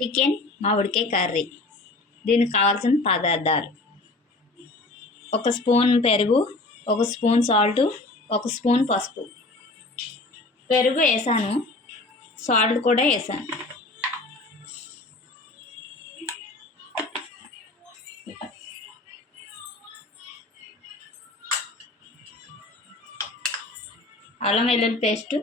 Chicken మామిడికాయ curry. దీనికి కావాల్సిన పదార్థాలు: 1 స్పూన్ పెరుగు, 1 స్పూన్ సాల్టు, 1 స్పూన్ పసుపు. పెరుగు వేసాను, సాల్ట్ కూడా వేసాను. అల్లం వెల్లుల్లి పేస్టు,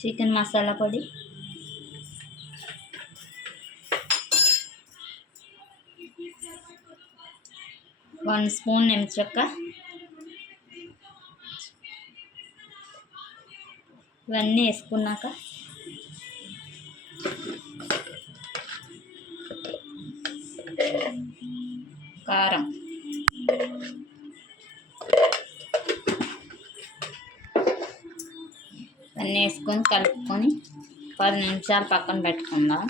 చికెన్ మసాలా పొడి, వన్ స్పూన్ నిమ్మచెక్క, ఇవన్నీ వేసుకున్నాక కారం, అన్నీ వేసుకొని కలుపుకొని 10 నిమిషాలు పక్కన పెట్టుకుందాం.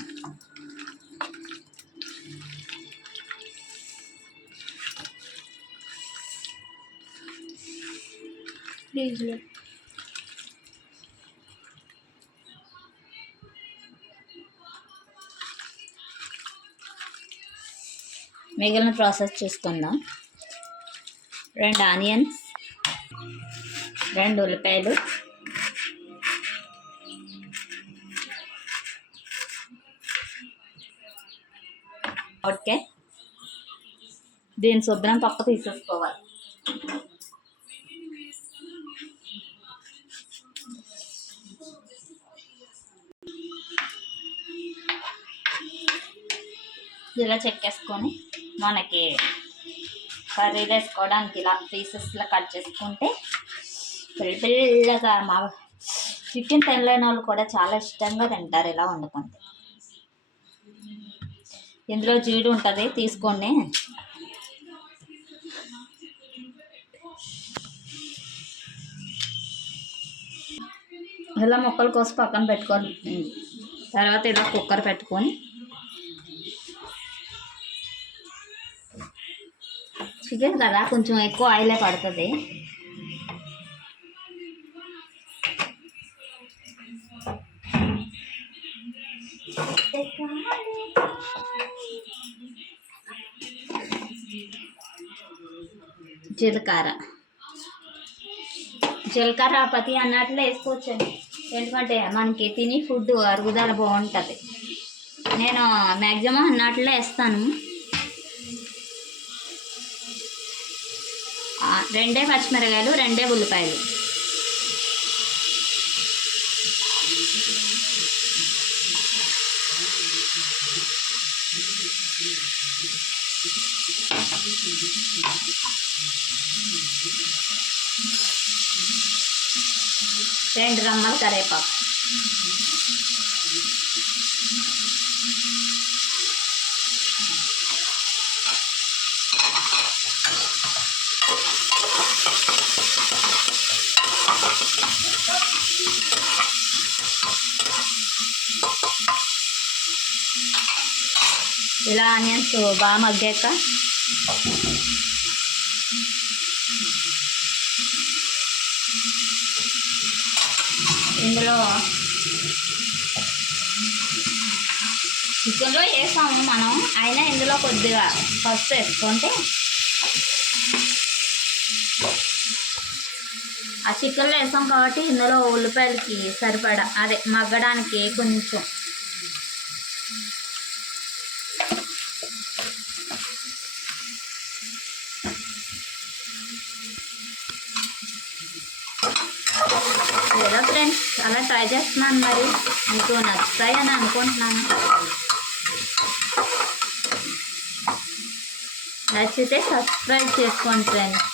మిగిలిన ప్రాసెస్ చూసుకుందాం. 2 ఆనియన్స్, 2 ఉల్లిపాయలు, ఓకే. దీన్ని శుభ్రం పక్క తీసేసుకోవాలి. ఇలా చెక్కేసుకొని మనకి కర్రీలు వేసుకోవడానికి ఇలా పీసెస్లో కట్ చేసుకుంటే పిల్లగా మా చికెన్ తినలేని వాళ్ళు కూడా చాలా ఇష్టంగా తింటారు ఇలా వండుకుంటే. ఇందులో జీడి ఉంటుంది, తీసుకోండి. ఇలా ముక్కల కోసం పక్కన పెట్టుకొని తర్వాత ఇలా కుక్కర్ పెట్టుకొని చికెన్ కదా కొంచెం ఎక్కువ ఆయిలే పడుతుంది. జీలకర్ర ప్రతి అన్నట్లో వేసుకోవచ్చండి, ఎందుకంటే మనకి తిని ఫుడ్ అరుగుదల బాగుంటుంది. నేను మ్యాక్సిమం అన్నట్లో వేస్తాను. 2 పచ్చిమిరకాయలు, 2 ఉల్లిపాయలు, రెండు రెమ్మల కరివేపాకు, ఇలా ఆనియన్స్ బాగా మగ్గాక ఇందులో చికెన్లో వేసాము మనం, అయినా ఇందులో కొద్దిగా పసుపు వేసుకుంటే ఆ చికెన్లో వేసాం కాబట్టి ఇందులో ఉల్లిపాయలకి సరిపడా అదే మగ్గడానికి కొంచెం ఏదో ఫ్రెండ్స్ అలా ట్రై చేస్తున్నాను, మరి మీకు నచ్చుతాయని అనుకుంటున్నాను. నచ్చితే సబ్స్క్రైబ్ చేసుకోండి ఫ్రెండ్స్.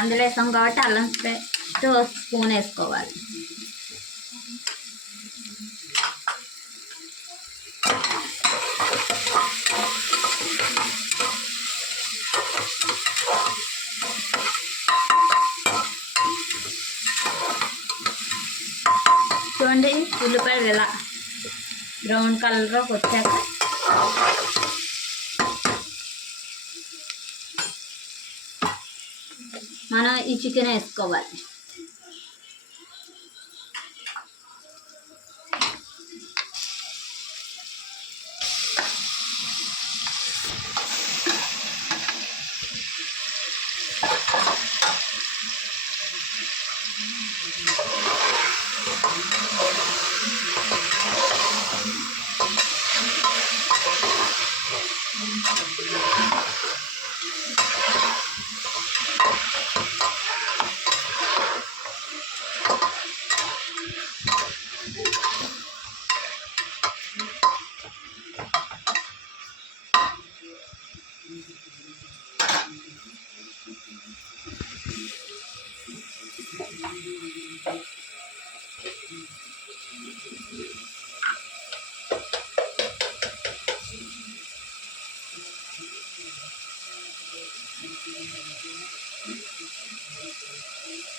అందులో వేసాం కాబట్టి అల్లం పేస్ట్ 1 స్పూన్ వేసుకోవాలి. చూడండి ఉల్లిపాయలు ఇలా బ్రౌన్ కలర్లోకి వచ్చాక మనం ఈ చికెన్ వేసుకోవాలి.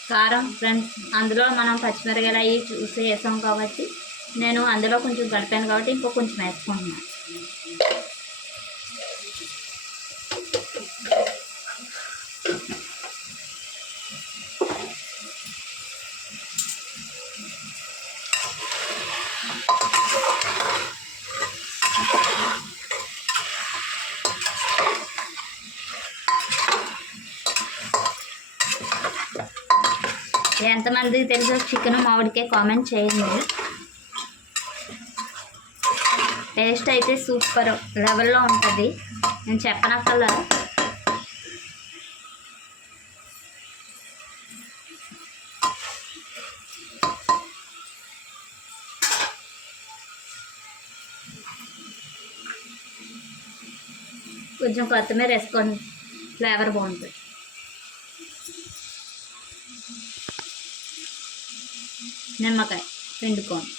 కారం ఫ్రెండ్స్, అందులో మనం పచ్చిమిరపకాయలు అవి చూసి వేసాం కాబట్టి నేను అందులో కొంచెం గడిపాను కాబట్టి ఇంకో కొంచెం వేసుకుంటున్నాను. ఎంతమందికి తెలుసో చికెన్ మామిడికాయ కామెంట్ చేయండి. టేస్ట్ అయితే సూపర్ లెవెల్లో ఉంటుంది, నేను చెప్పనక్కర్లా. కొంచెం కొత్తిమీర వేసుకోండి, ఫ్లేవర్ బాగుంటుంది. నిమ్మకాయ పిండుకోండి.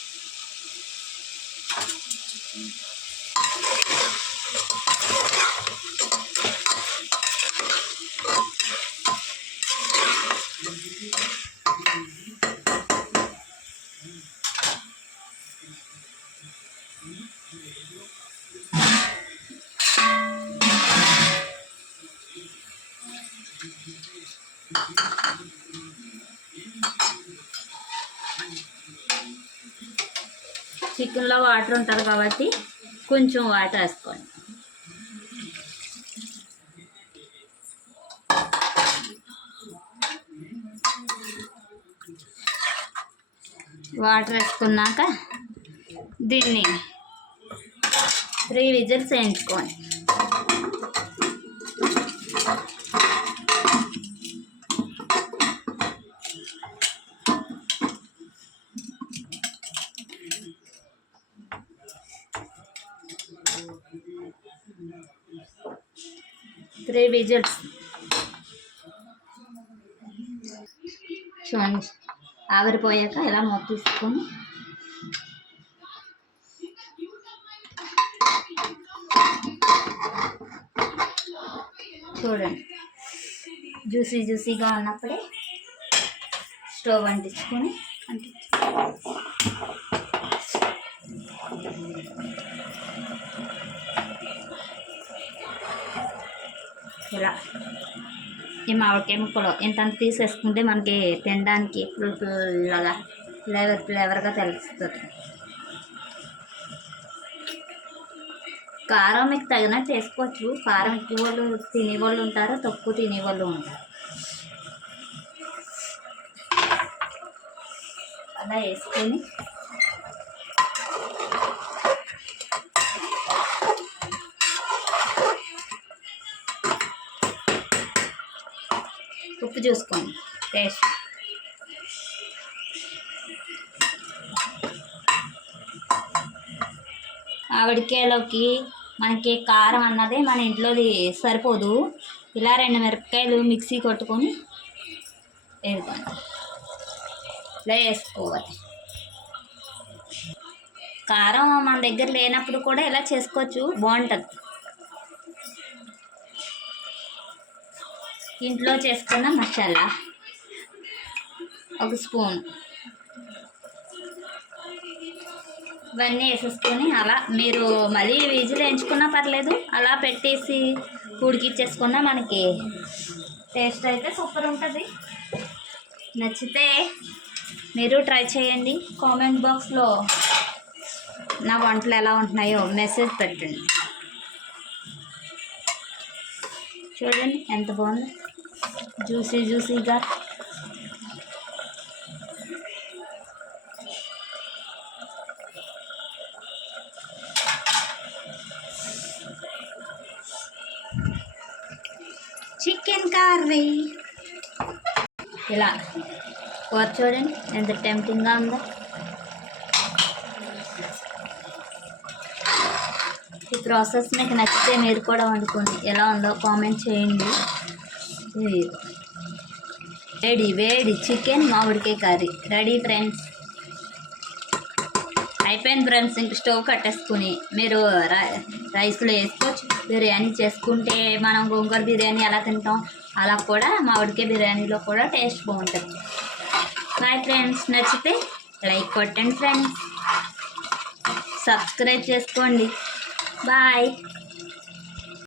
చికెన్లో వాటర్ ఉంటుంది కాబట్టి కొంచెం వాటర్ వేసుకోండి. వాటర్ వేసుకున్నాక దీన్ని 3 విజిల్స్ వేయించుకోండి. చూడండి, ఆవిరిపోయాక ఇలా మూత తీసుకొని చూడండి, జ్యూసీగా ఉన్నప్పుడే స్టవ్ అంటించుకొని ఇలా ఈ మామిడికాయ ముక్కలు ఇంత తీసేసుకుంటే మనకి తినడానికి పుల్లగా ఫ్లేవర్గా తెలుస్తుంది. కారం మీకు తగినట్టు వేసుకోవచ్చు. కారం ఎక్కువ వాళ్ళు తినేవాళ్ళు ఉంటారు, తక్కువ తినేవాళ్ళు ఉంటారు. అలా వేసుకొని ఉప్పు చూసుకోండి టేస్ట్. ఆవిడికాయలోకి మనకి కారం అన్నది మన ఇంట్లోది సరిపోదు. ఇలా 2 మిరపకాయలు మిక్సీ కొట్టుకొని వేసుకోండి, ఇలా వేసుకోవాలి. కారం మన దగ్గర లేనప్పుడు కూడా ఇలా చేసుకోవచ్చు, బాగుంటుంది. ఇంట్లో చేసుకున్న మసాలా 1 స్పూన్, ఇవన్నీ వేసేసుకొని అలా మీరు మళ్ళీ విజిల్ వేయించుకున్నా పర్లేదు, అలా పెట్టేసి ఉడికిచ్చేసుకున్నా మనకి టేస్ట్ అయితే సూపర్ ఉంటుంది. నచ్చితే మీరు ట్రై చేయండి. కామెంట్ బాక్స్లో నా వంటలు ఎలా ఉంటున్నాయో మెసేజ్ పెట్టండి. చూడండి ఎంత బాగుంది, జ్యూసీగా. చికెన్ కర్రీ ఇలా కూర చూడండి ఎంత టెంప్టింగ్గా ఉందో. ఈ ప్రాసెస్ మీకు నచ్చితే మీరు కూడా వండుకోండి, ఎలా ఉందో కామెంట్ చేయండి. వేడి చికెన్ మామిడికాయ కర్రీ రెడీ ఫ్రెండ్స్. అయిపోయింది ఫ్రెండ్స్. ఇంక స్టవ్ కట్టేసుకుని మీరు రైస్లో వేసుకోవచ్చు. బిర్యానీ చేసుకుంటే మనం గోంగూర బిర్యానీ ఎలా తింటాం అలా కూడా మామిడికాయ బిర్యానీలో కూడా టేస్ట్ బాగుంటుంది. Bye friends. నచ్చితే లైక్ కొట్టండి ఫ్రెండ్స్, సబ్స్క్రైబ్ చేసుకోండి. బాయ్.